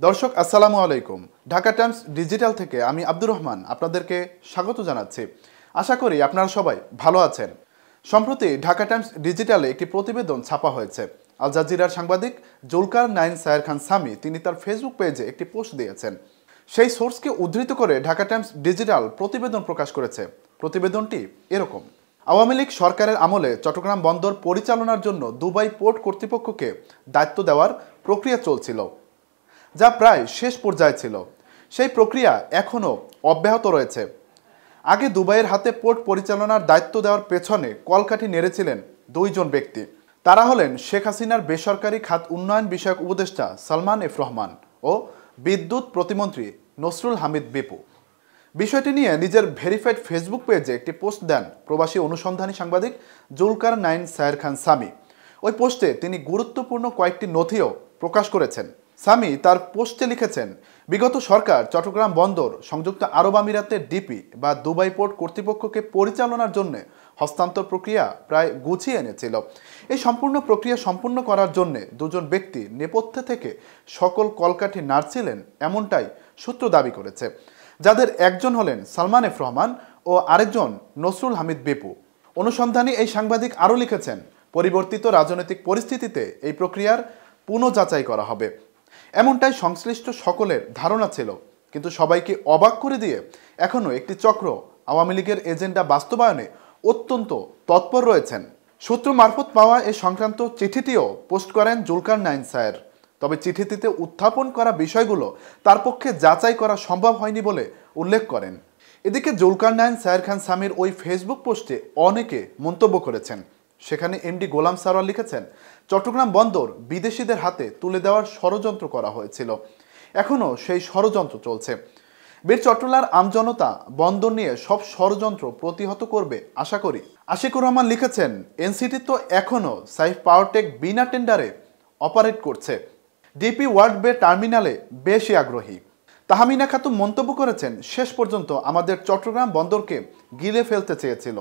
দর্শক আসসালামু আলাইকুম। ঢাকা টাইমস ডিজিটাল থেকে আমি আব্দুর রহমান আপনাদেরকে স্বাগত জানাচ্ছি। আশা করি আপনারা সবাই ভালো আছেন। সম্প্রতি ঢাকা টাইমস ডিজিটালে একটি প্রতিবেদন ছাপা হয়েছে। আল জাজিরার সাংবাদিক জুলকার নাইন সায়ের খান সামি তিনি তার ফেসবুক পেজে একটি পোস্ট দিয়েছেন। সেই সোর্সকে উদ্ধৃত করে ঢাকা টাইমস ডিজিটাল প্রতিবেদন প্রকাশ করেছে। প্রতিবেদনটি এরকম: আওয়ামী লীগ সরকারের আমলে চট্টগ্রাম বন্দর পরিচালনার জন্য দুবাই পোর্ট কর্তৃপক্ষকে দায়িত্ব দেওয়ার প্রক্রিয়া চলছিল, যা প্রায় শেষ পর্যায়ে ছিল। সেই প্রক্রিয়া এখনও অব্যাহত রয়েছে। আগে দুবাইয়ের হাতে পোর্ট পরিচালনার দায়িত্ব দেওয়ার পেছনে কলকাঠি নেড়েছিলেন দুইজন ব্যক্তি। তারা হলেন শেখ হাসিনার বেসরকারি খাত উন্নয়ন বিষয়ক উপদেষ্টা সালমান এফ রহমান ও বিদ্যুৎ প্রতিমন্ত্রী নসরুল হামিদ বিপু। বিষয়টি নিয়ে নিজের ভেরিফাইড ফেসবুক পেজে একটি পোস্ট দেন প্রবাসী অনুসন্ধানী সাংবাদিক জুলকার নাইন সায়ের খান সামি। ওই পোস্টে তিনি গুরুত্বপূর্ণ কয়েকটি নথিও প্রকাশ করেছেন। সামি তার পোস্টে লিখেছেন, বিগত সরকার চট্টগ্রাম বন্দর সংযুক্ত আরব আমিরাতের ডিপি বা দুবাই পোর্ট কর্তৃপক্ষকে পরিচালনার জন্য হস্তান্তর প্রক্রিয়া প্রায় গুছিয়ে এনেছিল। এই সম্পূর্ণ প্রক্রিয়া সম্পূর্ণ করার জন্য দুজন ব্যক্তি নেপথ্যে থেকে সকল কলকাঠি নাড়ছিলেন, এমনটাই সূত্র দাবি করেছে, যাদের একজন হলেন সালমান এফ রহমান ও আরেকজন নসরুল হামিদ বিপু। অনুসন্ধানী এই সাংবাদিক আরও লিখেছেন, পরিবর্তিত রাজনৈতিক পরিস্থিতিতে এই প্রক্রিয়ার পুনঃযাচাই করা হবে, এমনটাই সংশ্লিষ্ট সকলের ধারণা ছিল। কিন্তু সবাইকে অবাক করে দিয়ে এখনও একটি চক্র আওয়ামী লীগের এজেন্ডা বাস্তবায়নে অত্যন্ত তৎপর রয়েছেন। সূত্র মারফত পাওয়া এ সংক্রান্ত চিঠিটিও পোস্ট করেন জুলকার নাইন সায়ের। তবে চিঠিটিতে উত্থাপন করা বিষয়গুলো তার পক্ষে যাচাই করা সম্ভব হয়নি বলে উল্লেখ করেন। এদিকে জুলকার নাইন সায়ের খান সামির ওই ফেসবুক পোস্টে অনেকে মন্তব্য করেছেন। সেখানে এমডি গোলাম সারোয়ার লিখেছেন, চট্টগ্রাম বন্দর বিদেশিদের হাতে তুলে দেওয়ার ষড়যন্ত্র করা হয়েছিল, এখনও সেই ষড়যন্ত্র চলছে। বীর চট্টলার আমজনতা বন্দর নিয়ে সব ষড়যন্ত্র প্রতিহত করবে আশা করি। আশিকুর রহমান লিখেছেন, এনসিটি তো এখনও সাইফ পাওয়ারটেক বিনা টেন্ডারে অপারেট করছে, ডিপি ওয়ার্ল্ড বে টার্মিনালে বেশি আগ্রহী। তাহমিনা খাতুন মন্তব্য করেছেন, শেষ পর্যন্ত আমাদের চট্টগ্রাম বন্দরকে গিলে ফেলতে চেয়েছিল।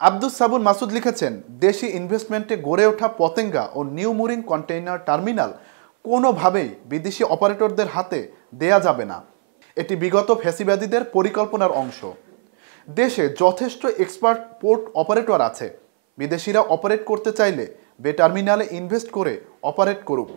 আব্দুস সাবুর মাসুদ লিখেছেন, দেশি ইনভেস্টমেন্টে গড়ে ওঠা পতেঙ্গা ও নিউ মুরিন কন্টেইনার টার্মিনাল কোনোভাবেই বিদেশি অপারেটরদের হাতে দেয়া যাবে না। এটি বিগত ফ্যাসিবাদীদের পরিকল্পনার অংশ। দেশে যথেষ্ট এক্সপার্ট পোর্ট অপারেটর আছে, বিদেশিরা অপারেট করতে চাইলে বে টার্মিনালে ইনভেস্ট করে অপারেট করুক।